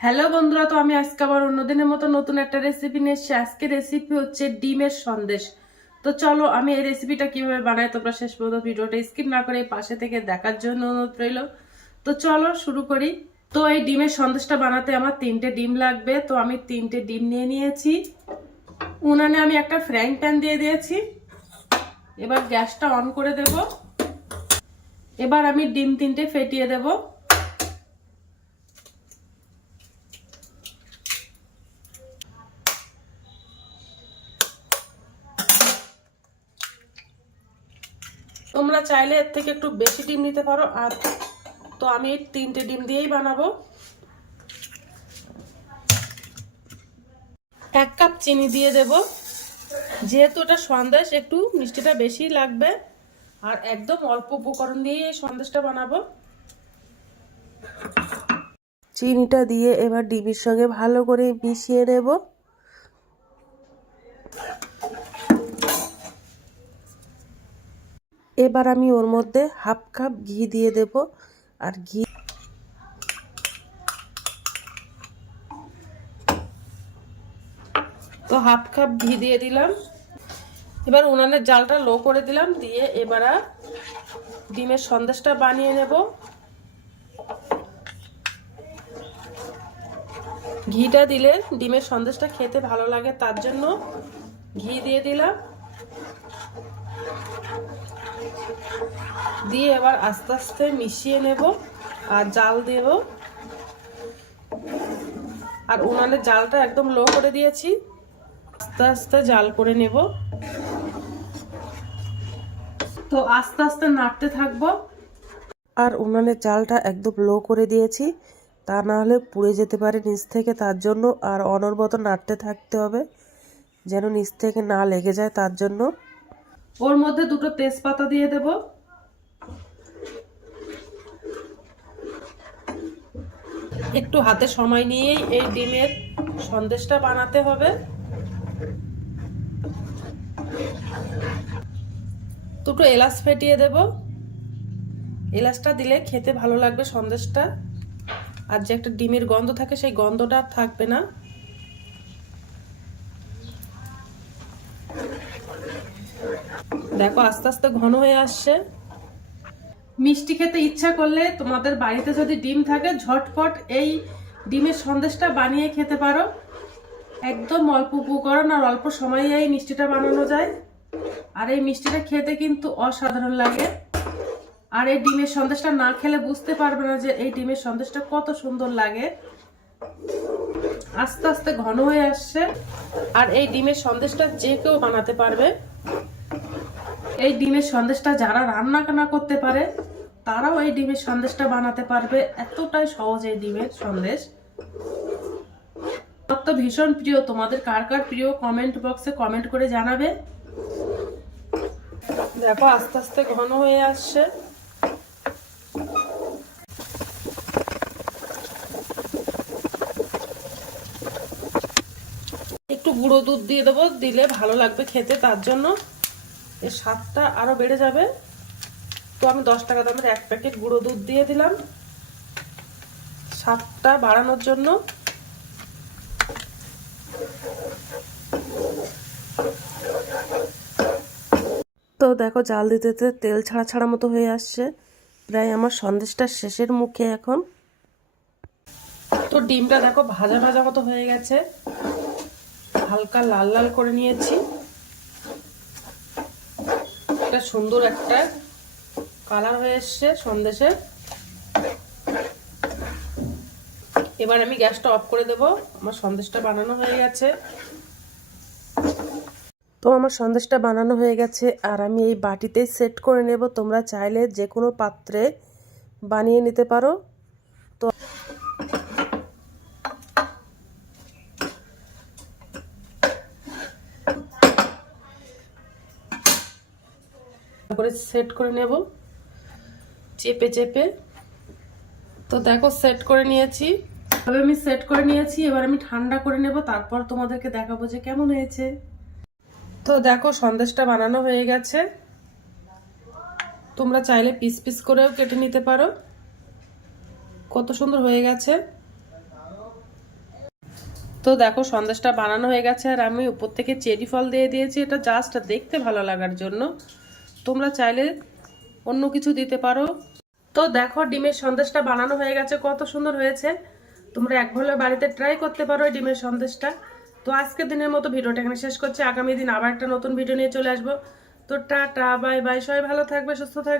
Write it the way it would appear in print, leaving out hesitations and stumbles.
Hello বন্ধুরা, তো আমি আজকে আবার অন্যদিনের মতো নতুন একটা রেসিপি নিয়ে এসেছি। আজকে রেসিপি হচ্ছে ডিমের সন্দেশ। তো চলো আমি এই রেসিপিটা কিভাবে বানাই তোমরা শেষ পর্যন্ত ভিডিওটা স্কিপ না করে পাশে থেকে দেখার জন্য অনুরোধ রইল। তো চলো শুরু করি। তো এই ডিমের সন্দেশটা বানাতে আমার 3টে ডিম লাগবে। তো আমি 3টে ডিম নিয়ে নিয়েছি। উনানে আমি একটা ফ্রাইং প্যান দিয়ে দিয়েছি। এবার গ্যাসটা অন করে দেব। এবার আমি ডিম 3টে ফেটিয়ে দেবো। তোমরা চাইলে এর থেকে একটু বেশি ডিম নিতে পারো। আর তো আমি 3টে ডিম দিয়েই বানাবো। 1 কাপ চিনি দিয়ে দেব। যেহেতু এটা সন্দেশ একটু মিষ্টিটা বেশি লাগবে। আর একদম অল্প উপকরণ দিয়ে এই সন্দেশটা বানাবো। চিনিটা দিয়ে এবার ডিমের সঙ্গে ভালো করে মিশিয়ে নেব। এবার আমি ওর মধ্যে 1/2 কাপ ঘি দিয়ে দেব। আর ঘি তো 1/2 কাপ ঘি দিয়ে দিলাম। এবার উনানের জালটা লো করে দিলাম, দিয়ে এবার ডিমের সন্দেশটা বানিয়ে নেব। ঘিটা দিলে ডিমের সন্দেশটা খেতে ভালো লাগে, তার জন্য ঘি দিয়ে দিলাম। দিয়ে এবার আস্তে আস্তে মিশিয়ে নেব আর জাল দেব। আর উনানের জালটা একদম লো করে দিয়েছি। আস্তে আস্তে জাল করে নেব। তো আস্তে আস্তে নাড়তে থাকবো। আর উনানের জালটা একদম লো করে দিয়েছি, তা না হলে পুড়ে যেতে পারে নিচ থেকে, তার জন্য আর অনবরত নাড়তে থাকতে হবে যেন নিচ থেকে না লেগে যায়, তার জন্য। ওর মধ্যে 2টো তেজপাতা দিয়ে দেব। একটু হাতে সময় নিয়েই এই ডিমের সন্দেশটা বানাতে হবে। 2টো এলাচ ফেটিয়ে দেব। এলাচটা দিলে খেতে ভালো লাগবে সন্দেশটা। আর যে একটা ডিমের গন্ধ থাকে সেই গন্ধটা আর থাকবে না। দেখো আস্তে আস্তে ঘন হয়ে আসছে। মিষ্টি খেতে ইচ্ছা করলে তোমাদের বাড়িতে যদি ডিম থাকে ঝটপট এই ডিমের সন্দেশটা বানিয়ে খেতে পারো। একদম অল্প উপকরণ আর অল্প সময়ে এই মিষ্টিটা বানানো যায়। আর এই মিষ্টিটা খেতে কিন্তু অসাধারণ লাগে। আর এই ডিমের সন্দেশটা না খেলে বুঝতে পারবে না যে এই ডিমের সন্দেশটা কত সুন্দর লাগে। আস্তে আস্তে ঘন হয়ে আসছে। আর এই ডিমের সন্দেশটা যে কেউ বানাতে পারবে। এই ডিমের সন্দেশটা যারা রান্না না করতে পারে তারাও এই ডিমের সন্দেশটা বানাতে পারবে, এতটাই সহজ এই ডিমের সন্দেশ। আমার তো ভীষণ প্রিয়। তোমাদের কার কার প্রিয় কমেন্ট বক্সে কমেন্ট করে জানাবে। দেখো আস্তে আস্তে ঘন হয়ে আসছে। একটু গুঁড়ো দুধ দিয়ে দেবো, দিলে ভালো লাগবে খেতে, তার জন্য এর স্বাদটা আরো বেড়ে যাবে। তো আমি 10 টাকা দামের 1 প্যাকেট গুঁড়ো দুধ দিয়ে দিলাম স্বাদটা বাড়ানোর জন্য। তো দেখো জাল দিতে দিতে তেল ছাড়া ছাড়া মতো হয়ে আসছে। প্রায় আমার সন্দেশটা শেষের মুখে এখন। তো ডিমটা দেখো ভাজা ভাজা মতো হয়ে গেছে, হালকা লাল লাল করে নিয়েছি। একটা সুন্দর একটা কালার হয়ে এসছে সন্দেশের। এবার আমি গ্যাসটা অফ করে দেব। আমার সন্দেশটা বানানো হয়ে গেছে। তো আমার সন্দেশটা বানানো হয়ে গেছে আর আমি এই বাটিতে সেট করে নেব। তোমরা চাইলে যে কোনো পাত্রে বানিয়ে নিতে পারো। তো করে সেট করে নেব চেপে চেপে। তো দেখো সেট করে নিয়েছি। তবে আমি সেট করে নিয়েছি, এবার আমি ঠান্ডা করে নেব, তারপর তোমাদেরকে দেখাবো যে কেমন হয়েছে। তো দেখো সন্দেশটা বানানো হয়ে গেছে। তোমরা চাইলে পিস পিস করেও কেটে নিতে পারো। কত সুন্দর হয়ে গেছে। তো দেখো সন্দেশটা বানানো হয়ে গেছে, আর আমি উপর থেকে চেরি ফল দিয়ে দিয়েছি, এটা জাস্ট দেখতে ভালো লাগার জন্য। তোমরা চাইলে অন্য কিছু দিতে পারো। তো দেখো ডিমের সন্দেশটা বানানো হয়ে গেছে, কত সুন্দর হয়েছে। তোমরা একবার বাড়িতে ট্রাই করতে পারো এই ডিমের সন্দেশটা। তো আজকের দিনের মতো ভিডিওটা এখানে শেষ করছি, আগামী দিন আবার একটা নতুন ভিডিও নিয়ে চলে আসবো। তো টাটা, বাই বাই, সবাই ভালো থাকবে, সুস্থ থাকবে।